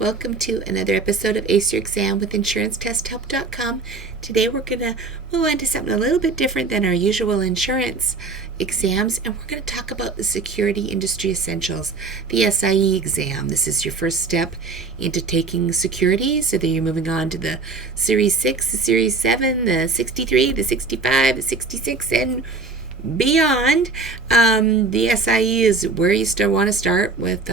welcome to another episode of SIE Exam with InsuranceTestHelp.com. Today we're going to move on to something a little bit different than our usual insurance exams, and we're going to talk about the Security Industry Essentials, the SIE exam. This is your first step into taking securities, so that you're moving on to the Series 6, the Series 7, the 63, the 65, the 66, and beyond. The SIE is where you still want to start with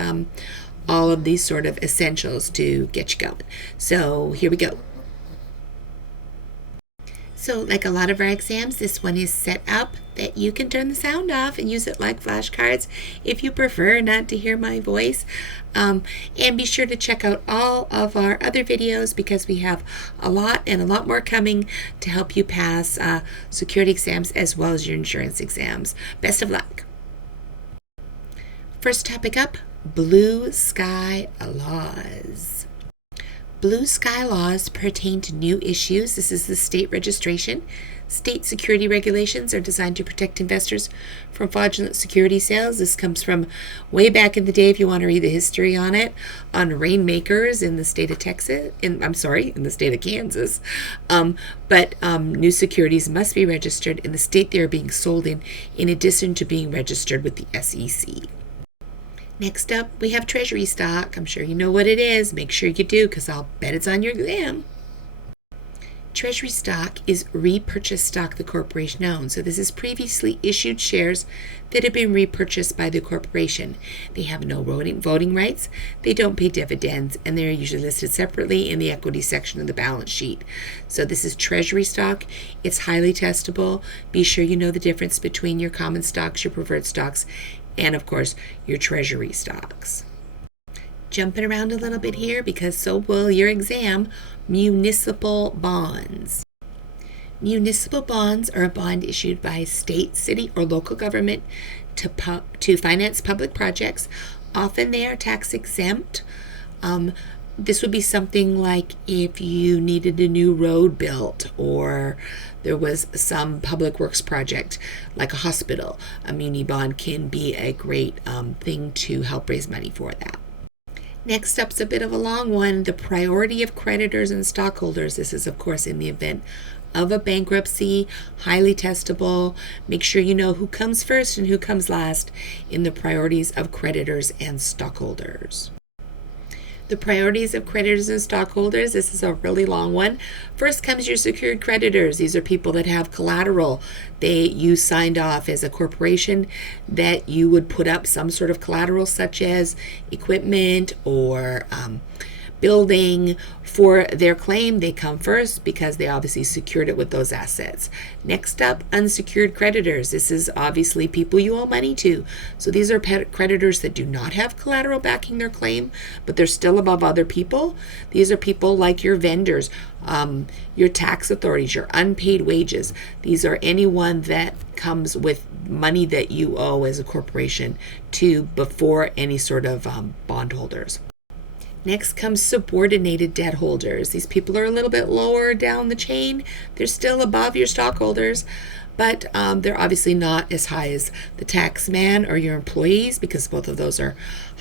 all of these sort of essentials to get you going. So here we go. So like a lot of our exams, this one is set up that you can turn the sound off and use it like flashcards if you prefer not to hear my voice. And be sure to check out all of our other videos because we have a lot and a lot more coming to help you pass security exams as well as your insurance exams. Best of luck. First topic up, blue sky laws. Blue sky laws pertain to new issues. This is the state registration. State security regulations are designed to protect investors from fraudulent security sales. This comes from way back in the day, if you want to read the history on it, on rainmakers in the state of Texas, in the state of Kansas. But new securities must be registered in the state they are being sold in addition to being registered with the SEC. Next up, we have treasury stock. I'm sure you know what it is. Make sure you do, because I'll bet it's on your exam. Treasury stock is repurchased stock the corporation owns. So this is previously issued shares that have been repurchased by the corporation. They have no voting rights, they don't pay dividends, and they're usually listed separately in the equity section of the balance sheet. So this is treasury stock. It's highly testable. Be sure you know the difference between your common stocks, your preferred stocks, and of course your treasury stocks. Jumping around a little bit here because so will your exam. Municipal bonds. Municipal bonds are a bond issued by a state, city, or local government to finance public projects. Often they are tax exempt. This would be something like if you needed a new road built or there was some public works project like a hospital. A muni bond can be a great thing to help raise money for that. Next up's a bit of a long one, the priority of creditors and stockholders. This is, of course, in the event of a bankruptcy, highly testable. Make sure you know who comes first and who comes last in the priorities of creditors and stockholders. The priorities of creditors and stockholders, this is a really long one. First comes your secured creditors. These are people that have collateral. You signed off as a corporation that you would put up some sort of collateral such as equipment or building for their claim. They come first because they obviously secured it with those assets. Next up, unsecured creditors. This is obviously people you owe money to. So these are creditors that do not have collateral backing their claim, but they're still above other people. These are people like your vendors, your tax authorities, your unpaid wages. These are anyone that comes with money that you owe as a corporation to before any sort of bondholders. Next comes subordinated debt holders. These people are a little bit lower down the chain. They're still above your stockholders, but they're obviously not as high as the tax man or your employees because both of those are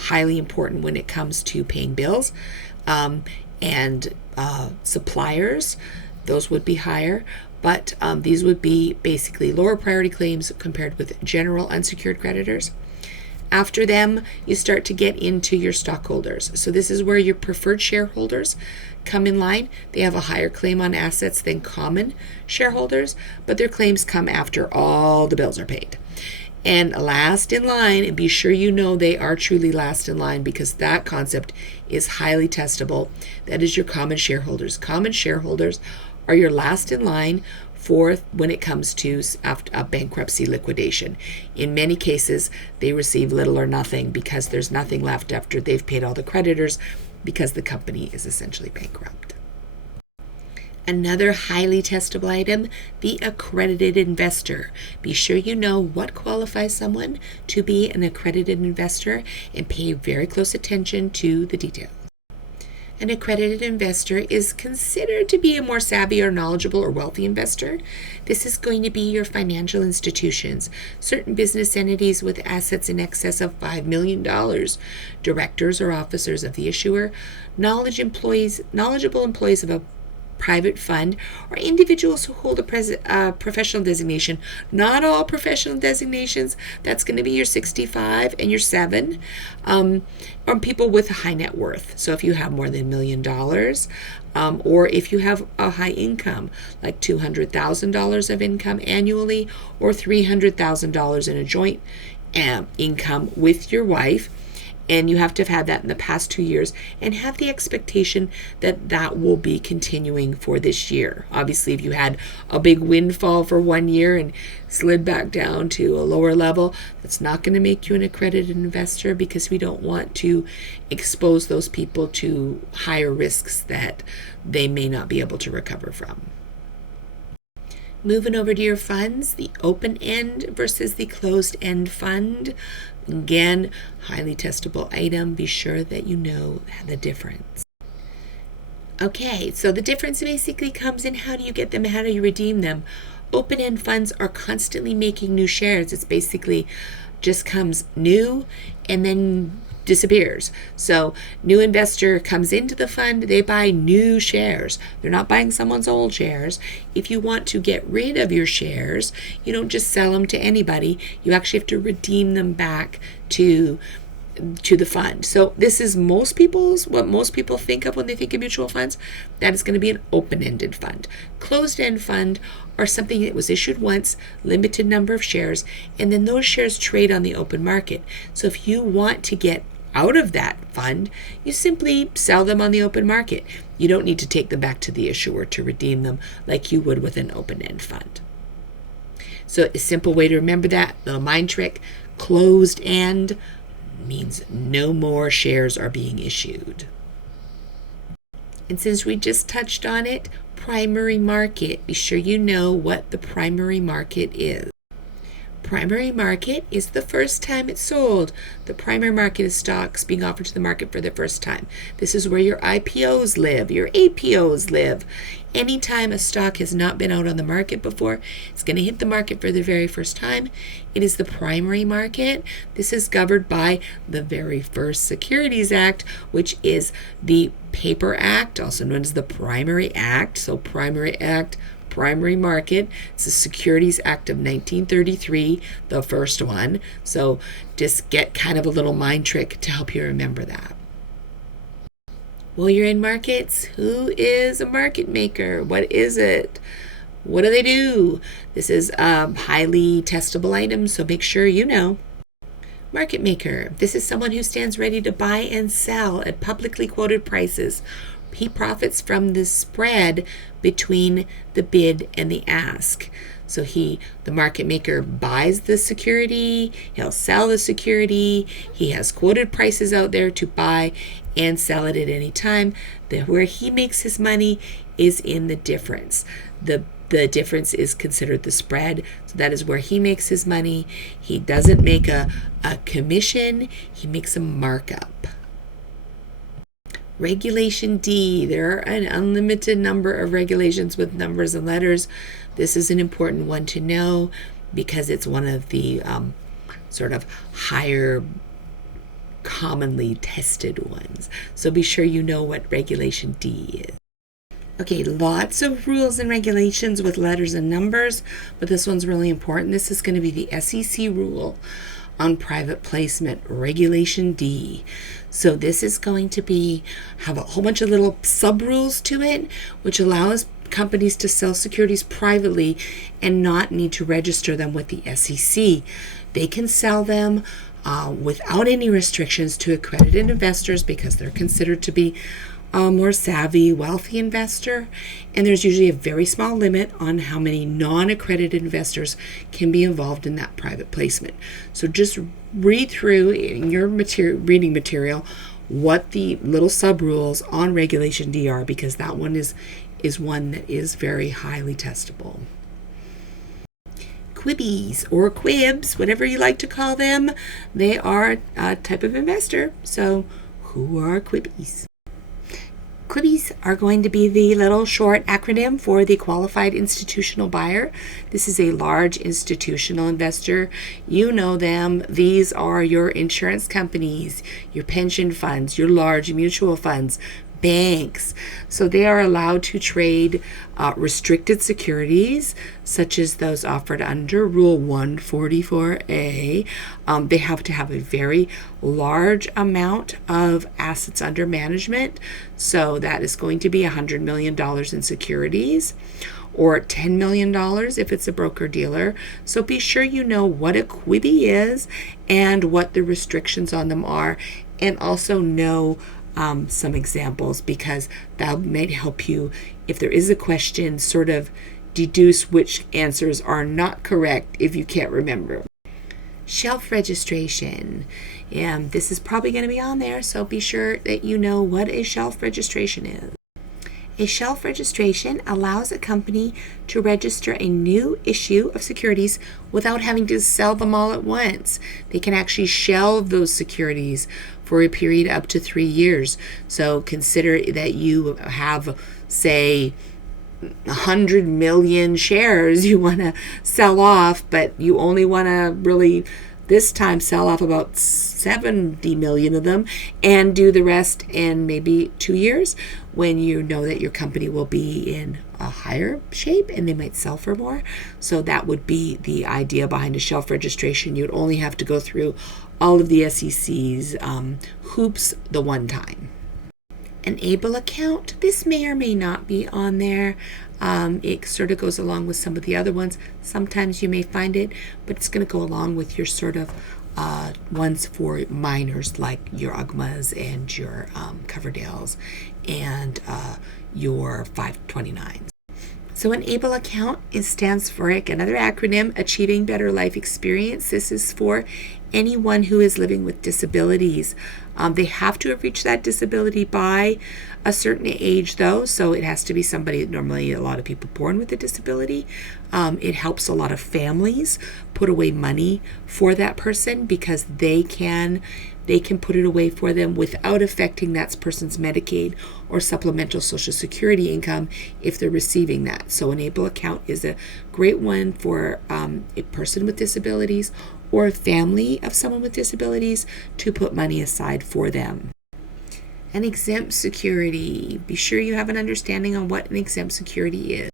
highly important when it comes to paying bills. And suppliers, those would be higher, but these would be basically lower priority claims compared with general unsecured creditors. After them, you start to get into your stockholders. So this is where your preferred shareholders come in line. They have a higher claim on assets than common shareholders, but their claims come after all the bills are paid. And last in line, and be sure you know they are truly last in line because that concept is highly testable. That is your common shareholders. Common shareholders are your last in line for when it comes to a bankruptcy liquidation. In many cases, they receive little or nothing because there's nothing left after they've paid all the creditors because the company is essentially bankrupt. Another highly testable item, the accredited investor. Be sure you know what qualifies someone to be an accredited investor and pay very close attention to the details. An accredited investor is considered to be a more savvy or knowledgeable or wealthy investor. This is going to be your financial institutions, certain business entities with assets in excess of $5 million, directors or officers of the issuer, knowledgeable employees of a private fund, or individuals who hold a professional designation. Not all professional designations. That's going to be your 65 and your 7, or people with a high net worth. So if you have more than $1 million, or if you have a high income, like $200,000 of income annually, or $300,000 in a joint income with your wife, and you have to have had that in the past 2 years and have the expectation that that will be continuing for this year. Obviously, if you had a big windfall for 1 year and slid back down to a lower level, that's not going to make you an accredited investor, because we don't want to expose those people to higher risks that they may not be able to recover from. Moving over to your funds, the open-end versus the closed-end fund. Again, highly testable item. Be sure that you know the difference. Okay, so the difference basically comes in how do you get them, how do you redeem them. Open-end funds are constantly making new shares. It's basically just comes new and then disappears. So new investor comes into the fund, they buy new shares. They're not buying someone's old shares. If you want to get rid of your shares, you don't just sell them to anybody. You actually have to redeem them back to the fund. So this is what most people think of when they think of mutual funds. That is going to be an open-ended fund. Closed-end fund are something that was issued once, limited number of shares, and then those shares trade on the open market. So if you want to get out of that fund, you simply sell them on the open market. You don't need to take them back to the issuer to redeem them like you would with an open-end fund. So a simple way to remember that, little mind trick, closed-end means no more shares are being issued. And since we just touched on it, primary market, be sure you know what the primary market is. Primary market is the first time it's sold. The primary market is stocks being offered to the market for the first time. This is where your IPOs live, your APOs live. Anytime a stock has not been out on the market before, it's going to hit the market for the very first time. It is the primary market. This is governed by the very first Securities Act, which is the Paper Act, also known as the Primary Act. So Primary Act, primary market. It's the Securities Act of 1933, the first one. So just get kind of a little mind trick to help you remember that. Well, you're in markets. Who is a market maker? What is it? What do they do? This is a highly testable item, so make sure you know. Market maker. This is someone who stands ready to buy and sell at publicly quoted prices. He profits from the spread between the bid and the ask. So the market maker buys the security, he'll sell the security, he has quoted prices out there to buy and sell it at any time. Where he makes his money is in the difference. The difference is considered the spread. So that is where he makes his money. He doesn't make a commission, he makes a markup. Regulation D. There are an unlimited number of regulations with numbers and letters. This is an important one to know because it's one of the sort of higher commonly tested ones. So be sure you know what Regulation D is. Okay, lots of rules and regulations with letters and numbers, but this one's really important. This is going to be the SEC rule on private placement, Regulation D. So this is going to have a whole bunch of little sub-rules to it, which allows companies to sell securities privately and not need to register them with the SEC. They can sell them without any restrictions to accredited investors because they're considered to be a more savvy, wealthy investor, and there's usually a very small limit on how many non-accredited investors can be involved in that private placement. So just read through in your reading material what the little sub-rules on Regulation D are, because that one is one that is very highly testable. Quibbies or quibs, whatever you like to call them, they are a type of investor. So who are quibbies? QUIBIs are going to be the little short acronym for the qualified institutional buyer. This is a large institutional investor. You know them. These are your insurance companies, your pension funds, your large mutual funds, banks. So they are allowed to trade restricted securities, such as those offered under Rule 144A. They have to have a very large amount of assets under management. So that is going to be $100 million in securities, or $10 million if it's a broker-dealer. So be sure you know what a QUIBI is and what the restrictions on them are, and also know some examples, because that might help you, if there is a question, sort of deduce which answers are not correct if you can't remember. Shelf registration. And this is probably going to be on there, so be sure that you know what a shelf registration is. A shelf registration allows a company to register a new issue of securities without having to sell them all at once. They can actually shelve those securities for a period up to 3 years. So consider that you have, say, 100 million shares you want to sell off, but you only want to really this time sell off about 70 million of them and do the rest in maybe 2 years, when you know that your company will be in a higher shape and they might sell for more. So that would be the idea behind a shelf registration. You'd only have to go through all of the SEC's hoops the one time. An ABLE account, this may or may not be on there. It sort of goes along with some of the other ones. Sometimes you may find it, but it's going to go along with your sort of ones for minors, like your UGMAs and your Coverdales and your 529s. So an ABLE account, it stands for another acronym, Achieving Better Life Experience. This is for anyone who is living with disabilities. They have to have reached that disability by a certain age, though, so it has to be somebody, normally a lot of people born with a disability. It helps a lot of families put away money for that person, because they can put it away for them without affecting that person's Medicaid or supplemental Social Security income if they're receiving that. So an ABLE account is a great one for a person with disabilities or a family of someone with disabilities to put money aside for them. An exempt security. Be sure you have an understanding on what an exempt security is.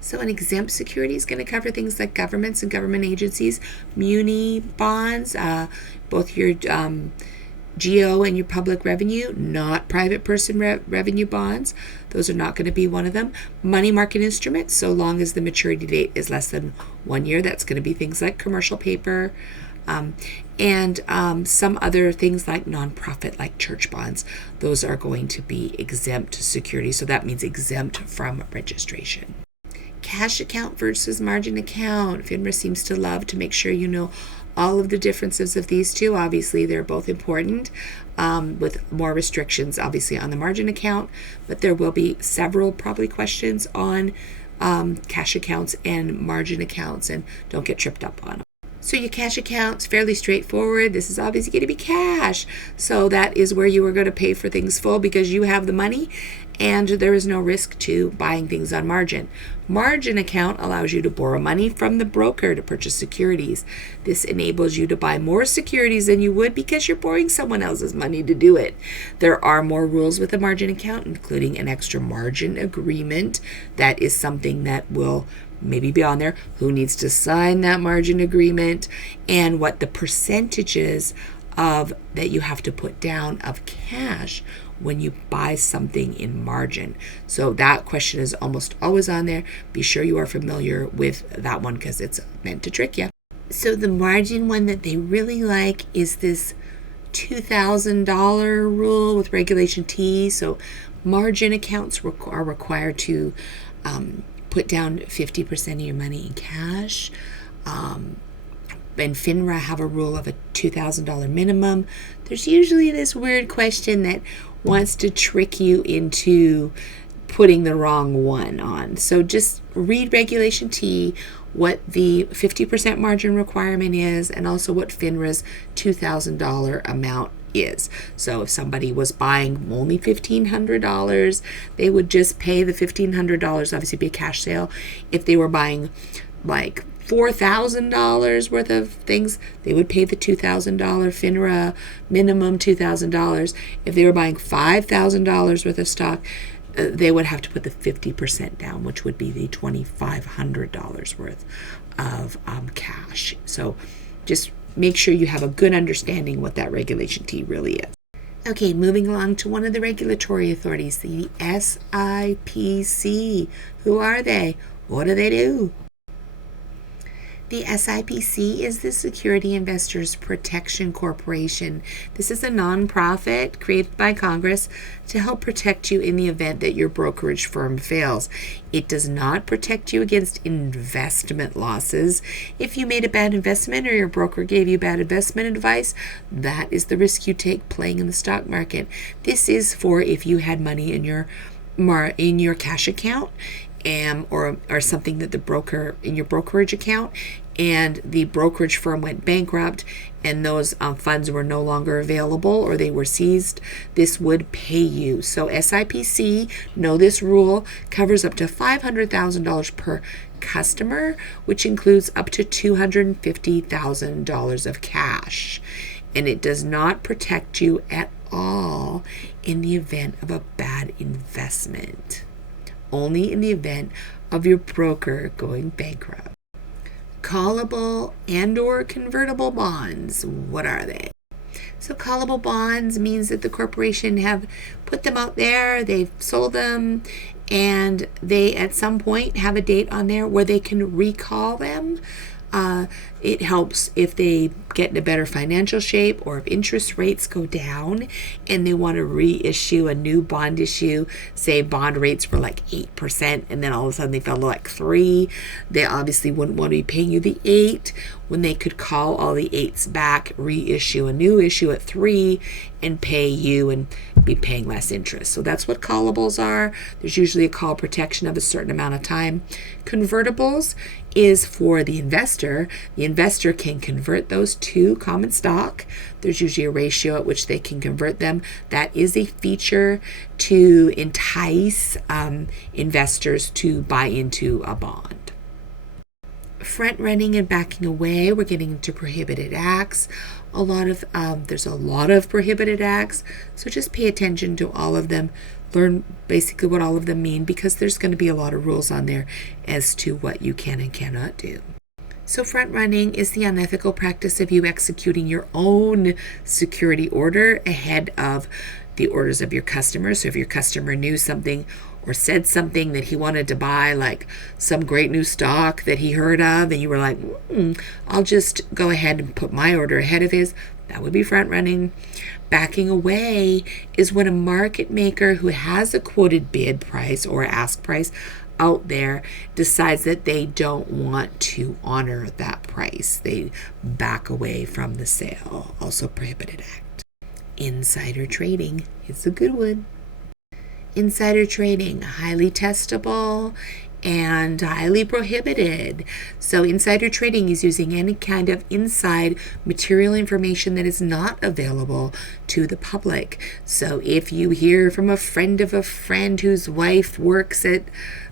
So an exempt security is going to cover things like governments and government agencies, muni bonds, both your GO and your public revenue, not private person revenue bonds. Those are not going to be one of them. Money market instruments, so long as the maturity date is less than 1 year. That's going to be things like commercial paper, and some other things like nonprofit, like church bonds. Those are going to be exempt securities, so that means exempt from registration. Cash account versus margin account. FINRA seems to love to make sure you know all of the differences of these two. Obviously, they're both important, with more restrictions, obviously, on the margin account, but there will be several probably questions on cash accounts and margin accounts, and don't get tripped up on them. So your cash account's fairly straightforward. This is obviously going to be cash. So that is where you are going to pay for things full because you have the money and there is no risk to buying things on margin. Margin account allows you to borrow money from the broker to purchase securities. This enables you to buy more securities than you would because you're borrowing someone else's money to do it. There are more rules with a margin account, including an extra margin agreement. That is something that will maybe be on there, who needs to sign that margin agreement, and what the percentages of that you have to put down of cash when you buy something in margin. So that question is almost always on there. Be sure you are familiar with that one because it's meant to trick you. So the margin one that they really like is this $2,000 rule with Regulation T. So margin accounts are required to put down 50% of your money in cash. And FINRA have a rule of a $2,000 minimum. There's usually this weird question that wants to trick you into putting the wrong one on. So just read Regulation T, what the 50% margin requirement is, and also what FINRA's $2,000 amount is. So if somebody was buying only $1,500, they would just pay the $1,500, obviously be a cash sale. If they were buying like $4,000 worth of things, they would pay the $2,000 FINRA minimum $2,000. If they were buying $5,000 worth of stock, they would have to put the 50% down, which would be the $2,500 worth of cash. So just make sure you have a good understanding what that Regulation T really is. Okay, moving along to one of the regulatory authorities, the SIPC. Who are they? What do they do? The SIPC is the Security Investors Protection Corporation. This is a nonprofit created by Congress to help protect you in the event that your brokerage firm fails. It does not protect you against investment losses. If you made a bad investment or your broker gave you bad investment advice, that is the risk you take playing in the stock market. This is for if you had money in your cash account, or something that the broker in your brokerage account, and the brokerage firm went bankrupt and those funds were no longer available or they were seized, this would pay you. So SIPC, know this rule, covers up to $500,000 per customer, which includes up to $250,000 of cash. And it does not protect you at all in the event of a bad investment. Only in the event of your broker going bankrupt. Callable and or convertible bonds. What are they? So callable bonds means that the corporation have put them out there, they've sold them, and they at some point have a date on there where they can recall them. It helps if they get in a better financial shape or if interest rates go down and they want to reissue a new bond issue. Say bond rates were like 8% and then all of a sudden they fell to like 3%. They obviously wouldn't want to be paying you the 8 when they could call all the 8s back, reissue a new issue at 3 and pay you and be paying less interest. So that's what callables are. There's usually a call protection of a certain amount of time. Convertibles is for the investor. The investor can convert those to common stock. There's usually a ratio at which they can convert them. That is a feature to entice investors to buy into a bond. Front running and backing away, we're getting into prohibited acts. There's a lot of prohibited acts, so just pay attention to all of them. Learn basically what all of them mean, because there's going to be a lot of rules on there as to what you can and cannot do. So front running is the unethical practice of you executing your own security order ahead of the orders of your customer. So if your customer knew something or said something that he wanted to buy, like some great new stock that he heard of, and you were like, I'll just go ahead and put my order ahead of his, that would be front running. Backing away is when a market maker who has a quoted bid price or ask price out there decides that they don't want to honor that price. They back away from the sale. Also prohibited act. Insider trading is a good one. Insider trading, highly testable and highly prohibited. So insider trading is using any kind of inside material information that is not available to the public. So if you hear from a friend of a friend whose wife works at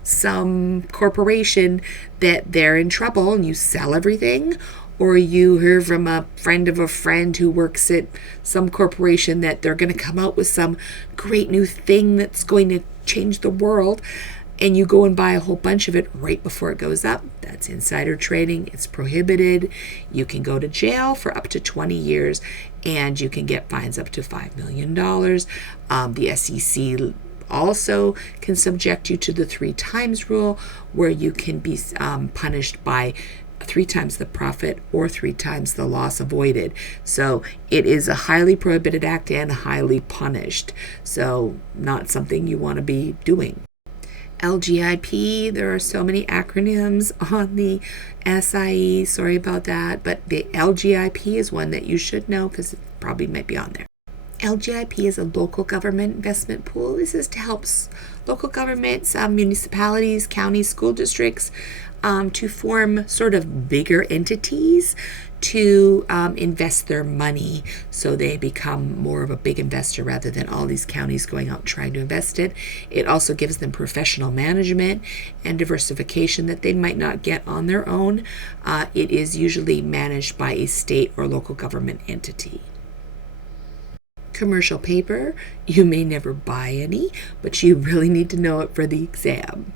some corporation that they're in trouble and you sell everything, or you hear from a friend of a friend who works at some corporation that they're going to come out with some great new thing that's going to change the world, and you go and buy a whole bunch of it right before it goes up, that's insider trading. It's prohibited. You can go to jail for up to 20 years, and you can get fines up to $5 million. The SEC also can subject you to the 3 times rule, where you can be punished by 3 times the profit or 3 times the loss avoided. So it is a highly prohibited act and highly punished. So not something you want to be doing. LGIP, there are so many acronyms on the SIE, sorry about that, but the LGIP is one that you should know because it probably might be on there. LGIP is a local government investment pool. This is to help local governments, municipalities, counties, school districts to form sort of bigger entities to invest their money, so they become more of a big investor rather than all these counties going out trying to invest it. It also gives them professional management and diversification that they might not get on their own. It is usually managed by a state or local government entity. Commercial paper, you may never buy any, but you really need to know it for the exam.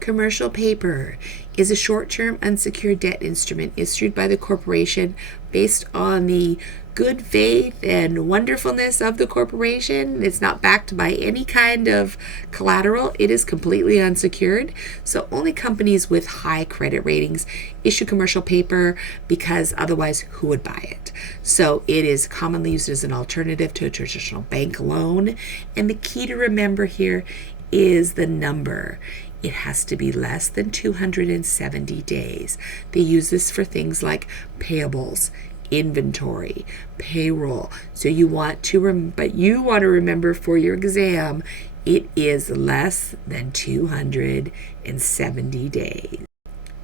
Commercial paper is a short-term unsecured debt instrument issued by the corporation based on the good faith and wonderfulness of the corporation. It's not backed by any kind of collateral. It is completely unsecured. So only companies with high credit ratings issue commercial paper, because otherwise who would buy it? So it is commonly used as an alternative to a traditional bank loan. And the key to remember here is the number. It has to be less than 270 days. They use this for things like payables, inventory, payroll. So you want to remember for your exam, it is less than 270 days.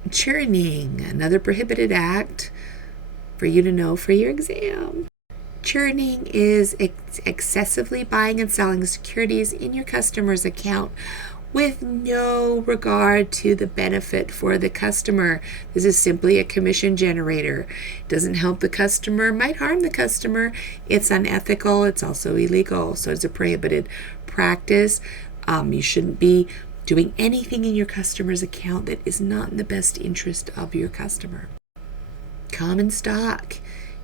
Churning, another prohibited act for you to know for your exam. Churning is excessively buying and selling securities in your customer's account with no regard to the benefit for the customer. This is simply a commission generator. It doesn't help the customer, might harm the customer. It's unethical. It's also illegal. So it's a prohibited practice. You shouldn't be doing anything in your customer's account that is not in the best interest of your customer. Common stock.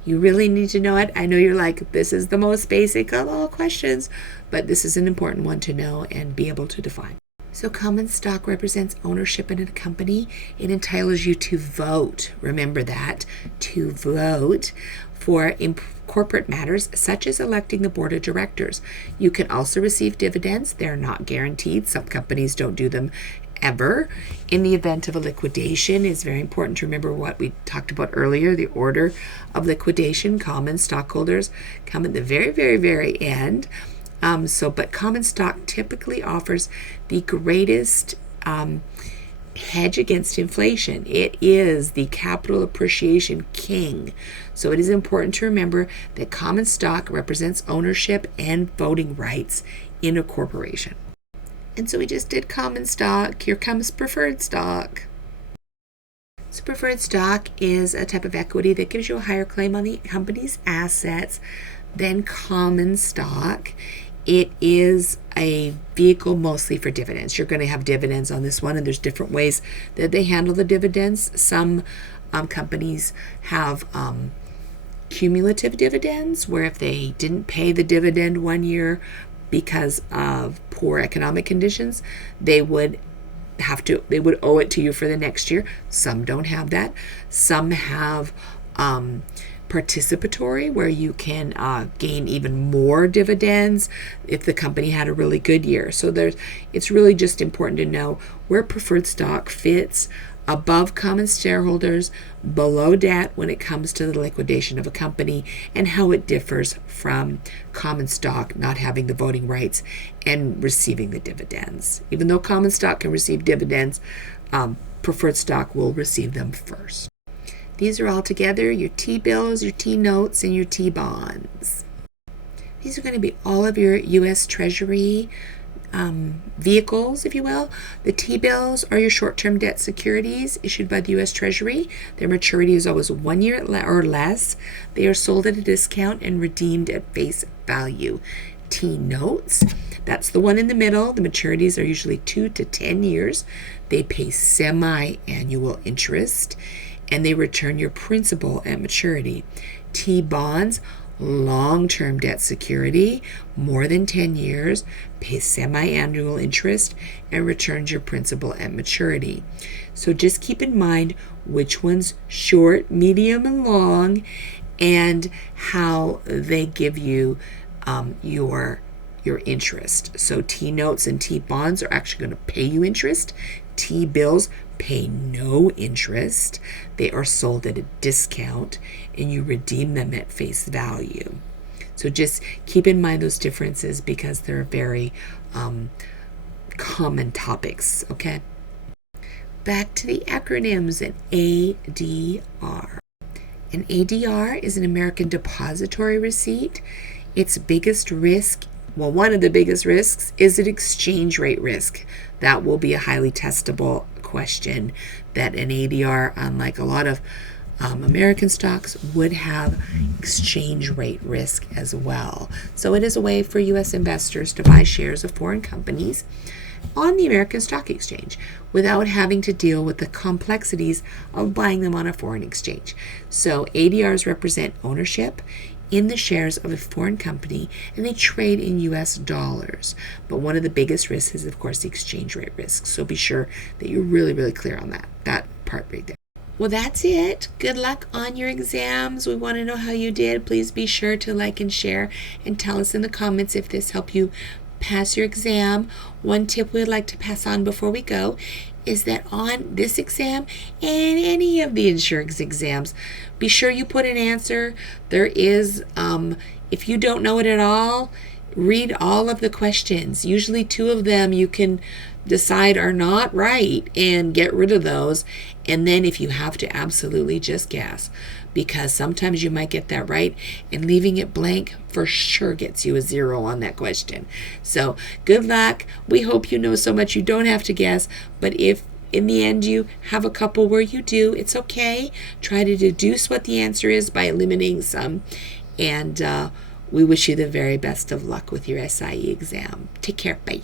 You really need to know it. I know you're like, this is the most basic of all questions, but this is an important one to know and be able to define. So common stock represents ownership in a company. It entitles you to vote. Remember that, to vote for corporate matters such as electing the board of directors. You can also receive dividends. They're not guaranteed. Some companies don't do them ever. In the event of a liquidation, it's very important to remember what we talked about earlier, the order of liquidation. Common stockholders come at the very, very, very end. But common stock typically offers the greatest hedge against inflation. It is the capital appreciation king. So it is important to remember that common stock represents ownership and voting rights in a corporation. And so we just did common stock. Here comes preferred stock. So preferred stock is a type of equity that gives you a higher claim on the company's assets than common stock. It is a vehicle mostly for dividends. You're going to have dividends on this one, and there's different ways that they handle the dividends. Some companies have cumulative dividends, where if they didn't pay the dividend one year because of poor economic conditions, they would owe it to you for the next year. Some don't have that. Some have participatory, where you can gain even more dividends if the company had a really good year. So it's really just important to know where preferred stock fits above common shareholders, below debt when it comes to the liquidation of a company, and how it differs from common stock not having the voting rights and receiving the dividends. Even though common stock can receive dividends, preferred stock will receive them first. These are all together, your T-bills, your T-notes, and your T-bonds. These are going to be all of your U.S. Treasury vehicles, if you will. The T-bills are your short-term debt securities issued by the U.S. Treasury. Their maturity is always 1 year or less. They are sold at a discount and redeemed at face value. T-notes, that's the one in the middle. The maturities are usually 2 to 10 years. They pay semi-annual interest, and they return your principal at maturity. T-bonds, long-term debt security, more than 10 years, pays semi-annual interest, and returns your principal at maturity. So just keep in mind which one's short, medium, and long, and how they give you your interest. So T-notes and T-bonds are actually going to pay you interest. T-bills pay no interest. They are sold at a discount, and you redeem them at face value. So just keep in mind those differences, because they're very common topics, okay? Back to the acronyms and ADR. An ADR is an American depository receipt. Its biggest risk, well, one of the biggest risks is an exchange rate risk. That will be a highly testable question that an ADR, unlike a lot of American stocks, would have exchange rate risk as well. So it is a way for U.S. investors to buy shares of foreign companies on the American Stock Exchange without having to deal with the complexities of buying them on a foreign exchange. So ADRs represent ownership in the shares of a foreign company, and they trade in US dollars. But one of the biggest risks is, of course, the exchange rate risk. So be sure that you're really, really clear on that part right there. Well, that's it. Good luck on your exams. We want to know how you did. Please be sure to like and share and tell us in the comments if this helped you pass your exam. One tip we'd like to pass on before we go is that on this exam and any of the insurance exams, be sure you put an answer. There is, if you don't know it at all, read all of the questions. Usually 2 of them you can decide are not right and get rid of those. And then if you have to, absolutely just guess, because sometimes you might get that right, and leaving it blank for sure gets you a 0 on that question. So good luck. We hope you know so much you don't have to guess, but if in the end you have a couple where you do, it's okay. Try to deduce what the answer is by eliminating some, and we wish you the very best of luck with your SIE exam. Take care. Bye.